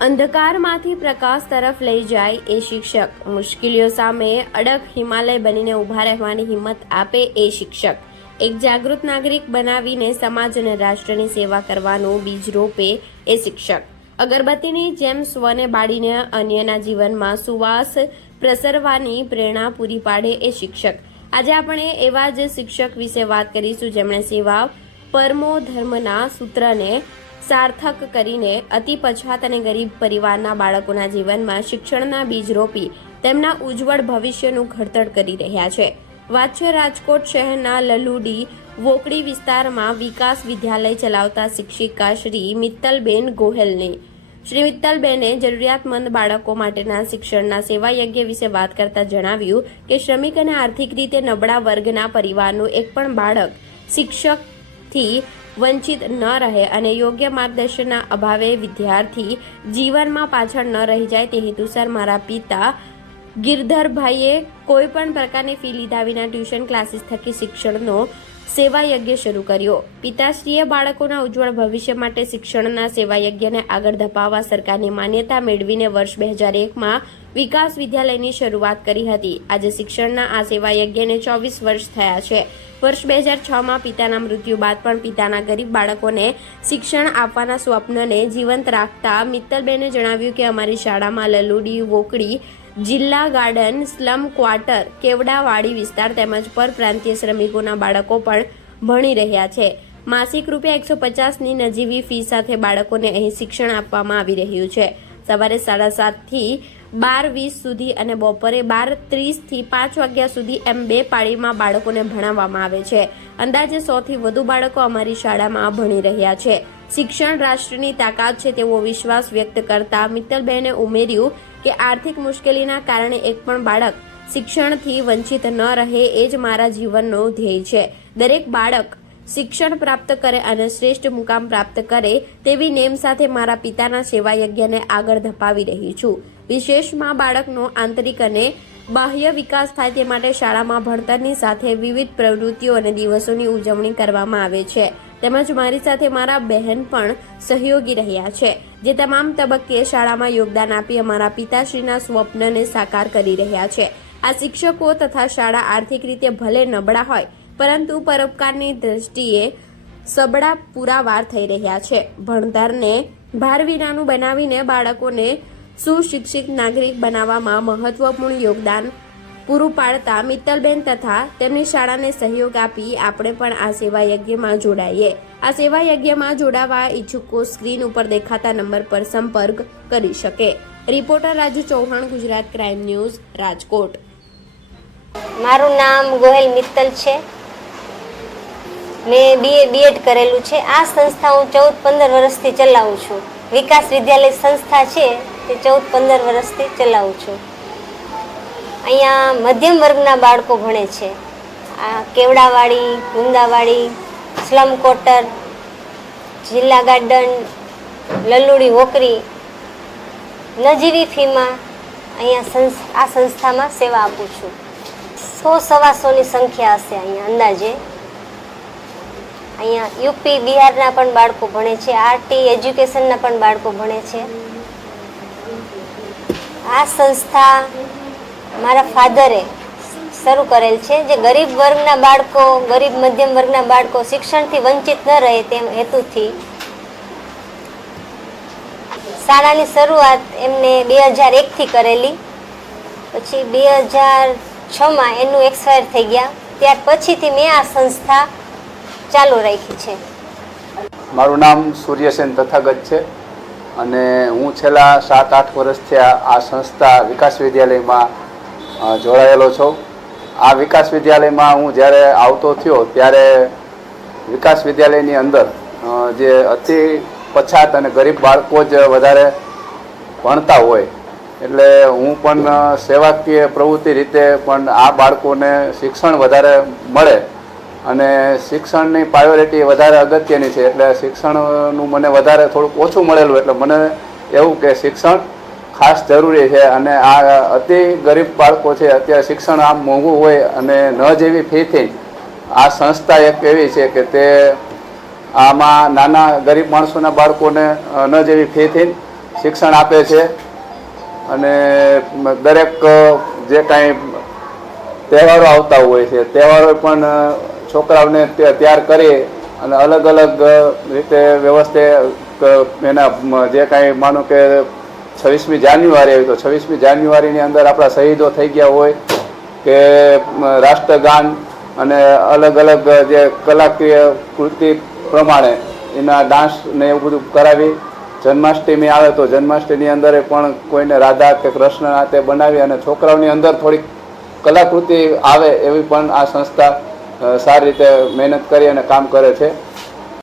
અંધકારમાંથી પ્રકાશ તરફ લઈ જાય એ શિક્ષક. મુશ્કેલીઓ સામે અડગ હિમાલય બનીને ઊભા રહેવાની હિંમત આપે એ શિક્ષક. એક જાગૃત નાગરિક બનાવીને સમાજ અને રાષ્ટ્રની સેવા કરવાનું બીજ રોપે એ શિક્ષક. અગરબત્તીની જેમ સ્વને બાળીને અન્યના જીવનમાં સુવાસ પ્રસરવાની પ્રેરણા પૂરી પાડે એ શિક્ષક. આજે આપણે એવા જ શિક્ષક વિશે વાત કરીશું જેમણે સેવા, પરમો ધર્મના સૂત્રને સાર્થક કરીને અતિ પછાત અને ગરીબ પરિવારના બાળકોના જીવનમાં શિક્ષણના બીજ રોપી તેમના ઉજ્જવળ ભવિષ્યનું ઘડતર કરી રહ્યા છે. વાત છે રાજકોટ શહેરના લલુડી વોકડી વિસ્તારમાં વિકાસ વિદ્યાલય ચલાવતા શિક્ષિકા શ્રી મિત્તલબેન ગોહેલની. શ્રી મિત્તલબેને જરૂરિયાતમંદ બાળકો માટેના શિક્ષણના સેવા યજ્ઞ વિશે વાત કરતા જણાવ્યું કે શ્રમિક અને આર્થિક રીતે નબળા વર્ગના પરિવારનું એક પણ બાળક શિક્ષકથી વંચિત ન રહે અને યોગ્ય માર્ગદર્શનના અભાવે વિદ્યાર્થી જીવનમાં પાછળ ન રહી જાય તે હેતુસર મારા પિતા ગિરધરભાઈએ કોઈ પણ પ્રકારની ફી લીધા વિના ટ્યુશન ક્લાસીસ થકી શિક્ષણનો સેવા યજ્ઞ શરૂ કર્યો. પિતાશ્રીએ બાળકોના ઉજ્જવળ ભવિષ્ય માટે શિક્ષણના સેવા યજ્ઞને આગળ ધપાવવા સરકારની માન્યતા મેળવીને વર્ષ બે હજાર એકમાં વિકાસ વિદ્યાલયની શરૂઆત કરી હતી. આજે શિક્ષણના આ સેવા યજ્ઞને ચોવીસ વર્ષ થયા છે. વર્ષ બે હજાર છમાં પિતાના મૃત્યુ બાદ પણ પિતાના ગરીબ બાળકોને શિક્ષણ આપવાના સ્વપ્નને જીવંત રાખતા મિત્તલબેને જણાવ્યું કે અમારી શાળામાં લલુડી, વોકડી જિલ્લા ગાર્ડન, સ્લમ ક્વાર્ટર, કેવડાવાડી વિસ્તાર તેમજ પરપ્રાંતીય શ્રમિકોના બાળકો પણ ભણી રહ્યા છે. માસિક રૂપિયા એકસો પચાસની નજીવી ફી સાથે બાળકોને અહીં શિક્ષણ આપવામાં આવી રહ્યું છે. સવારે સાડા સાતથી બાર વીસ સુધી અને બપોરે બાર ત્રીસથી પાંચ વાગ્યા સુધી એમ બે પાળીમાં બાળકોને ભણાવવામાં આવે છે. અંદાજે સોથી વધુ બાળકો અમારી શાળામાં ભણી રહ્યા છે. શિક્ષણ રાષ્ટ્રની તાકાત છે તેવો વિશ્વાસ વ્યક્ત કરતા મિત્તલબેને ઉમેર્યું કે આર્થિક મુશ્કેલીના કારણે એક પણ બાળક શિક્ષણથી વંચિત ન રહે એ જ મારા જીવનનો ધ્યેય છે. દરેક બાળક શિક્ષણ પ્રાપ્ત કરે અને શ્રેષ્ઠ મુકામ પ્રાપ્ત કરે તેવી નેમ સાથે મારા પિતાના સેવા યજ્ઞને આગળ ધપાવી રહી છું. વિશેષમાં બાળકનો આંતરિક અને બાહ્ય વિકાસ થાય તે માટે શાળામાં ભણતરની સાથે વિવિધ પ્રવૃત્તિઓ અને દિવસોની ઉજવણી કરવામાં આવે છે. તેમજ મારી સાથે મારા બહેન પણ સહયોગી રહ્યા છે. જે તમામ તબક્કે શાળામાં યોગદાન આપી અમારા પિતાશ્રીના સ્વપ્નને સાકાર કરી રહ્યા છે. આ શિક્ષકો તથા શાળા આર્થિક રીતે ભલે નબળા હોય પરંતુ પરોપકારની દ્રષ્ટિએ સબળા પુરાવાર થઈ રહ્યા છે. ભણતરને ભાર વિનાનું બનાવીને બાળકોને સુશિક્ષિત નાગરિક બનાવવામાં મહત્વપૂર્ણ યોગદાન પૂરું પાડતા મિત્તલબેન તથા તેમની શાળાને સહયોગ આપી આપણે પણ આ સેવા યજ્ઞમાં જોડાઈએ. આ સેવા યજ્ઞમાં જોડાવા ઈચ્છુકો સ્ક્રીન ઉપર દેખાતા નંબર પર સંપર્ક કરી શકે. Reporter Raju Chauhan, Gujarat crime news, Rajkot. મારું નામ ગોહેલ મિત્તલ છે. મેં બીએ બીએડ કરેલું છે. આ સંસ્થા હું ચૌદ, પંદર વર્ષથી ચલાવું છું. વિકાસ વિદ્યાલય સંસ્થા છે તે ચૌદ, પંદર વર્ષથી ચલાવું છું. અહીંયા મધ્યમ વર્ગના બાળકો ભણે છે. આ કેવડાવાડી ગુંદાવાડી સ્લમ કોટર, જિલ્લા ગાર્ડન લલુડી હોકરી, નજીવી ફીમાં અહીંયા આ સંસ્થામાં સેવા આપું છું. સો સવાસોની સંખ્યા હશે અહીંયા અંદાજે. અહીંયા યુપી બિહારના પણ બાળકો ભણે છે. આરટી, એજ્યુકેશનના પણ બાળકો ભણે છે. આ સંસ્થા મારા ફાધરે શરૂ કરેલ છે જે ગરીબ વર્ગના બાળકો, ગરીબ મધ્યમ વર્ગના બાળકો શિક્ષણથી વંચિત ન રહે તેમ હેતુથી શાળાની શરૂઆત એમને બે હજાર એકથી કરેલી. પછી બે હજાર છમાં એનું એક્સપાયર થઈ ગયા. ત્યાર પછીથી મેં આ સંસ્થા ચાલુ રાખી છે. મારું નામ સૂર્યસેન તથાગત છે અને હું છેલ્લા સાત, આઠ વર્ષથી આ સંસ્થા વિકાસ વિદ્યાલયમાં જોડાયેલો છું. આ વિકાસ વિદ્યાલયમાં હું જ્યારે આવતો થયો ત્યારે વિકાસ વિદ્યાલયની અંદર જે અતિ પછાત અને ગરીબ બાળકો જ વધારે ભણતા હોય, એટલે હું પણ સેવાકીય પ્રવૃત્તિ રીતે પણ આ બાળકોને શિક્ષણ વધારે મળે અને શિક્ષણની પ્રાયોરિટી વધારે અગત્યની છે. એટલે શિક્ષણનું મને વધારે થોડુંક ઓછું મળેલું. એટલે મને એવું કે શિક્ષણ ખાસ જરૂરી છે. અને આ અતિ ગરીબ બાળકો છે, અત્યારે શિક્ષણ આમ મોંઘું હોય અને ન જેવી ફીથી આ સંસ્થા એક એવી છે કે તે આમાં નાના ગરીબ માણસોના બાળકોને ન જેવી ફીથી શિક્ષણ આપે છે. અને દરેક જે કાંઈ તહેવારો આવતા હોય છે, તહેવારો પણ છોકરાઓને તૈયાર કરી અને અલગ અલગ રીતે વ્યવસ્થિત એના જે કાંઈ માનો કે છવ્વીસમી જાન્યુઆરી આવી તો છવ્વીસમી જાન્યુઆરીની અંદર આપણા શહીદો થઈ ગયા હોય કે રાષ્ટ્રગાન અને અલગ અલગ જે કલાકીય કૃતિ પ્રમાણે એના ડાન્સ ને એવું બધું કરાવી. જન્માષ્ટમી આવે તો જન્માષ્ટમીની અંદર પણ કોઈને રાધા કે કૃષ્ણ તે બનાવી અને છોકરાઓની અંદર થોડીક કલાકૃતિ આવે એવી પણ આ સંસ્થા સારી રીતે મહેનત કરી અને કામ કરે છે.